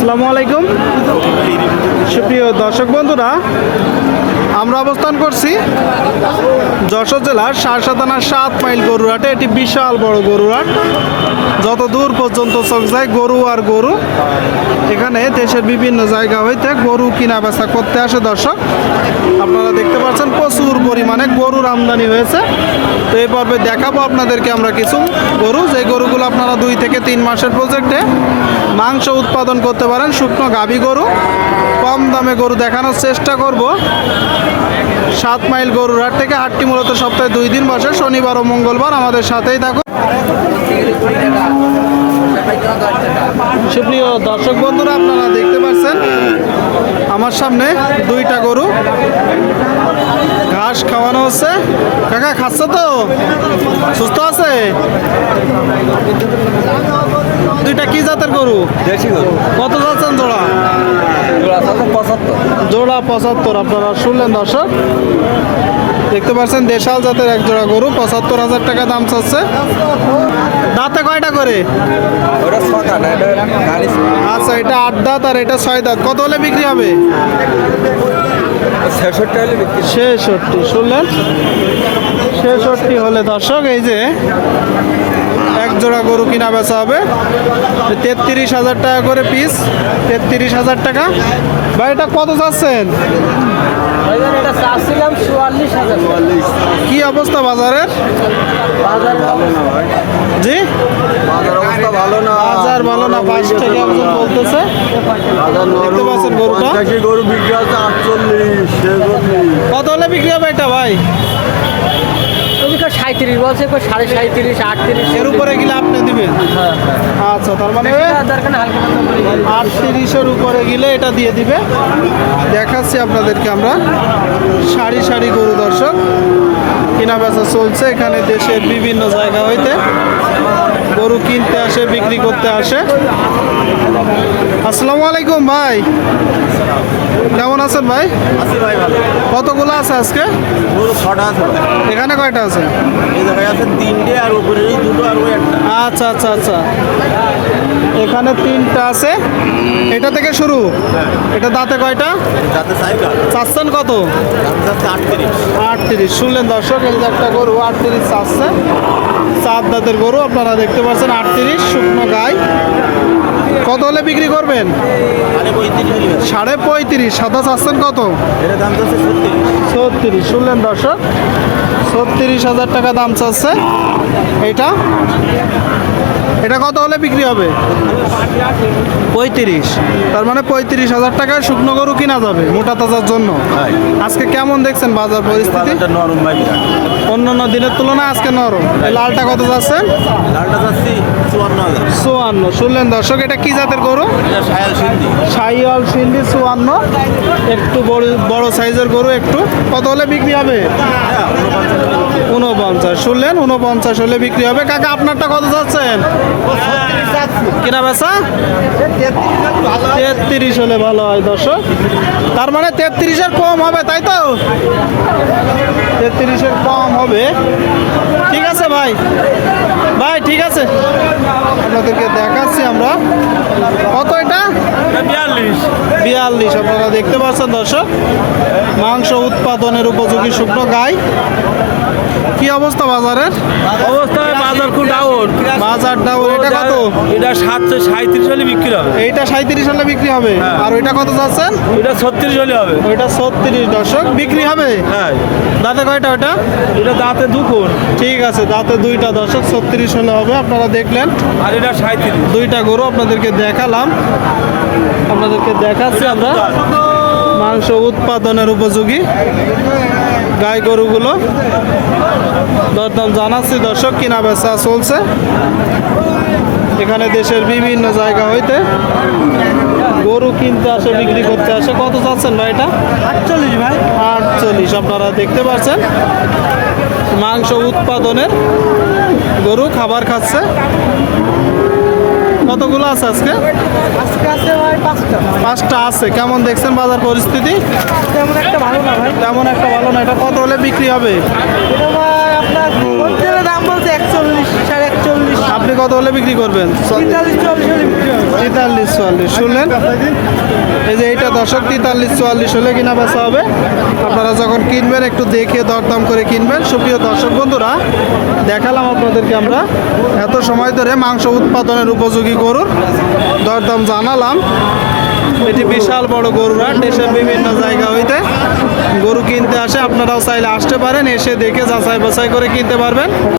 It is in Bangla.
আসসালামু আলাইকুম। সুপ্রিয় দর্শক বন্ধুরা আমরা অবস্থান করছি যশোর জেলার সারসাতানার সাত মাইল গরুহাটে এটি বিশাল বড় গরুহাট যত দূর পর্যন্ত চোখ যায়, গরু আর গরু। এখানে দেশের বিভিন্ন জায়গা হইতে গরু কিনা বেচা করতে আসে দর্শক। আপনারা দেখতে পাচ্ছেন প্রচুর পরিমাণে গরুর আমদানি হয়েছে। তো এই পর্বে দেখাবো আপনাদেরকে আমরা কিছু গরু। যে গরুগুলো আপনারা দুই থেকে তিন মাসের প্রজেক্টে মাংস উৎপাদন করতে পারেন, শুকনো গাভী গরু। কম দামে গরু দেখানোর চেষ্টা করব। সাত মাইল গরুর হাট থেকে হাটটি মূলত সপ্তাহে দুই দিন বসে। শনিবার ও মঙ্গলবার আমাদের সাথেই থাকুন। সুপ্রিয় দর্শক বন্ধুরা আপনারা দেখতে পাচ্ছেন আমার সামনে দুইটা গরু। ঘাস খাওয়ানো হচ্ছে। কাকা খাচ্ছে তো? সুস্থ আছে? দুইটা কি জাতের গরু? গরু। কত যাচ্ছেন জোড়া জোড়া পঁচাত্তর। আপনারা শুনলেন দর্শক? দেখতে পাচ্ছেন দেশাল জাতের এক জোড়া গরু পঁচাত্তর হাজার টাকা দাম চাচ্ছে। দাঁতে কয়টা করে? আচ্ছা এটা আট দাঁত আর এটা ছয় দাঁত। কত হলে বিক্রি হবে। ছেষট্টি শুনলেন? ছেষট্টি হলে দর্শক এই যে জোড়া গরু কিনা বেচা হবে। তেত্রিশ হাজার টাকা করে পিস তেত্রিশ হাজার টাকা। ভাই এটা কত চাচ্ছেন? কি অবস্থা বাজারের? জি? ভালো না। বাজার ভালো না একজন বলতেছে দেখতে পাচ্ছেন গরুটা? গরু বিক্রি আটচল্লিশ কত হলে বিক্রি হবে এটা ভাই? সাঁত্রিশ বলছে সাড়ে সাঁত্রিশ আটত্রিশ এর উপরে গেলে আপনি দিবেন? হ্যাঁ আচ্ছা তার মানে। আটত্রিশের উপরে গেলে এটা দিয়ে দিবে। দেখাচ্ছি আপনাদেরকে আমরা। সারি সারি গরু দর্শক কেনা বেচা চলছে এখানে দেশের বিভিন্ন জায়গা হইতে। গরু কিনতে আসে বিক্রি করতে আসে। আসসালামু আলাইকুম ভাই। কেমন আছেন ভাই? ভাই ভালো। কতগুলো আছে আজকে? ছটা আছে। এখানে কয়টা আছে? এই জায়গায় আছে তিনটে আর উপরে দুটো আর ওই একটা। আচ্ছা আচ্ছা আচ্ছা। এখানে তিনটা আছে। এটা থেকে শুরু? এটা দাঁতে কয়টা? চাচ্ছেন কত? আটত্রিশ। শুনলেন দর্শক এই যে একটা গরু আটত্রিশ চাচ্ছে। চার দাঁতের গরু আপনারা দেখতে পাচ্ছেন আটত্রিশ শুকনো গাই। কত হলে বিক্রি করবেন। সাড়ে পঁয়ত্রিশ। সাদা চাচ্ছেন কত? এটা ছত্রিশ। শুনলেন দর্শক, ছত্রিশ হাজার টাকা দাম চাচ্ছে। এইটা? এটা কত হলে বিক্রি হবে? পঁয়ত্রিশ। তার মানে পঁয়ত্রিশ হাজার টাকায় শুকনো গরু কিনা যাবে মোটা তাজার জন্য। আজকে কেমন দেখছেন বাজার পরিস্থিতি? নরম ভাই। বিরাট অন্যান্য দিনের তুলনায় আজকে নরম। লালটা কত যাচ্ছেন লালটা যাচ্ছি চুয়ান্ন শুনলেন দর্শক এটা কি জাতের গরু? সাইয়াল সিন্ধি। চুয়ান্ন। একটু বড় বড় সাইজের গরু একটু। কত হলে বিক্রি হবে? উনপঞ্চাশ শুনলেন? উনপঞ্চাশ হলে বিক্রি হবে। কাকা আপনারটা কত যাচ্ছেন? কিনা বেচা? তেত্রিশ হলে ভালো হয় দর্শক। তার মানে তেত্রিশের কম হবে তাই তো? তেত্রিশের কম হবে। ঠিক আছে ভাই। ভাই ঠিক আছে। আপনাদেরকে দেখাচ্ছি আমরা। কত এটা? বিয়াল্লিশ। বিয়াল্লিশ আপনারা দেখতে পাচ্ছেন দর্শক। মাংস উৎপাদনের উপযোগী শুকনো গাই। কি অবস্থা বাজারের? অবস্থায় বাজার খুব ডাউন বাজার ডাউন এটা কত? এটা সাতশো সাঁত্রিশ হলে বিক্রি হবে। এইটা সাঁত্রিশ হলে বিক্রি হবে? আর ওইটা কত যাচ্ছেন? এটা ছত্রিশ হলে হবে। ওইটা ছত্রিশ দর্শক। বিক্রি হবে? হ্যাঁ। দাঁতে কয়টা ওটা এটা দাঁতে দুপুর ঠিক আছে দাঁতে দুইটা দর্শক। ছত্রিশ হলে হবে আপনারা দেখলেন। আর এটা সাঁত্রিশ দুইটা গরু আপনাদেরকে দেখালাম। আপনাদেরকে দেখাচ্ছি আমরা। মাংস উৎপাদনের উপযোগী। গাই গরুগুলো। দরদাম জানাচ্ছি দর্শক কিনা বেচা চলছে। এখানে দেশের বিভিন্ন জায়গা হইতে গরু কিনতে আসে বিক্রি করতে আসে। কত চাচ্ছেন ভাই এটা? আটচল্লিশ ভাই। আটচল্লিশ আপনারা দেখতে পাচ্ছেন। মাংস উৎপাদনের গরু খাবার খাচ্ছে। কতগুলো আছে আজকে? আজকে আছে ভাই পাঁচটা। পাঁচটা আছে। কেমন দেখছেন বাজার পরিস্থিতি? তেমন একটা ভালো না ভাই। তেমন একটা ভালো না। এটা কত হলে বিক্রি হবে? কত হলে বিক্রি করবেন? তেতাল্লিশ চুয়াল্লিশ শুনলেন? এই যে এইটা দশক তেতাল্লিশ চুয়াল্লিশ হলে কিনা বেচা হবে। আপনারা যখন কিনবেন একটু দেখে দরদাম করে কিনবেন। সুপ্রিয় দর্শক বন্ধুরা দেখালাম আপনাদেরকে আমরা। এত সময় ধরে মাংস উৎপাদনের উপযোগী গরুর দরদাম জানালাম। এটি বিশাল বড় গরুরা দেশের বিভিন্ন জায়গা হইতে গরু কিনতে আসে। আপনারাও চাইলে আসতে পারেন এসে দেখে যাচাই বাছাই করে কিনতে পারবেন।